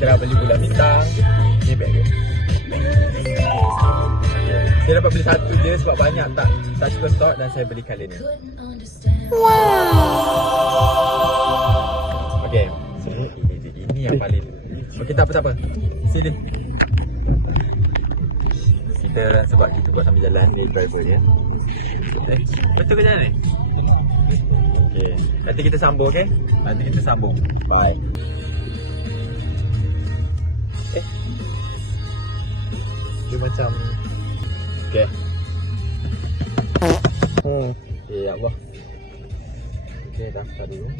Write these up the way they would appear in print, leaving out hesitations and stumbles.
kita dah beli bulan bintang. Ni beg dia. Saya dapat beli satu je sebab banyak tak cukup stok dan saya beli kali ni. Wow. Okey, semua ini yang paling. Okey, tak apa. Sini. Kita sebab kita buat sambil jalan ni driver dia. Betul ke jalan ni? Okey, nanti kita sambung, okey? Nanti kita sambung. Bye. Dia macam okey. Ya Allah. Okey, daftar dulu.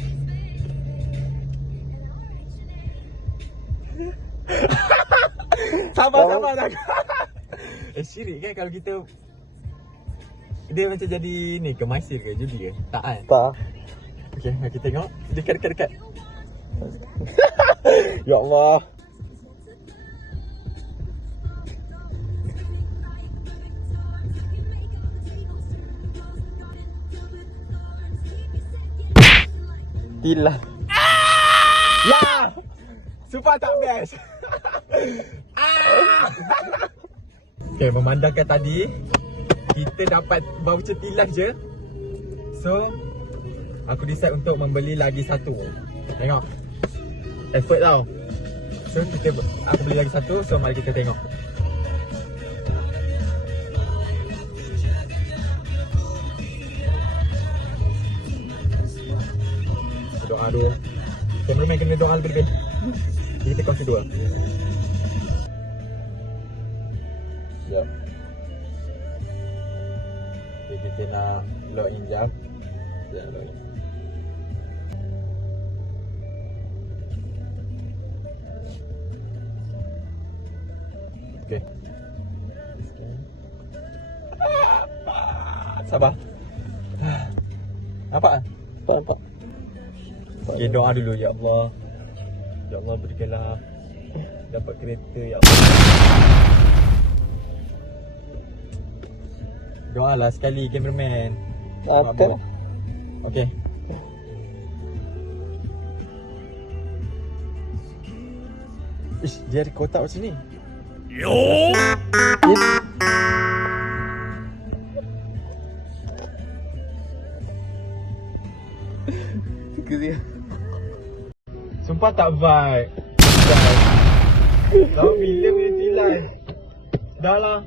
Sabar dah. Syirik kan kalau kita dia macam jadi ni ke maisir ke judi ke? Tak kan? Tak. Okey, mari kita tengok. Dekat. Ya Allah. Tilah. Ya! Sumpah tak best. Okay, memandangkan tadi kita dapat voucher tilas je. So aku decide untuk membeli lagi satu. Tengok effort tau. So aku beli lagi satu. So mari kita tengok. Doa dulu. Cameraman kena doa lebih. Kita kongsi dua. Sekejap. Okay, kita nak log in jap. Sekejap log in. Okay. Sabar. Nampak tak? Nampak. Okay, doa dulu. Ya Allah. Ya Allah, berikanlah dapat kereta, ya Allah. Doalah sekali, cameraman. Apa? Okay. Ish, dia ada kotak macam ni. Yo. Dia. Sumpah tak vibe. Kau bila punya tilas. Dah lah.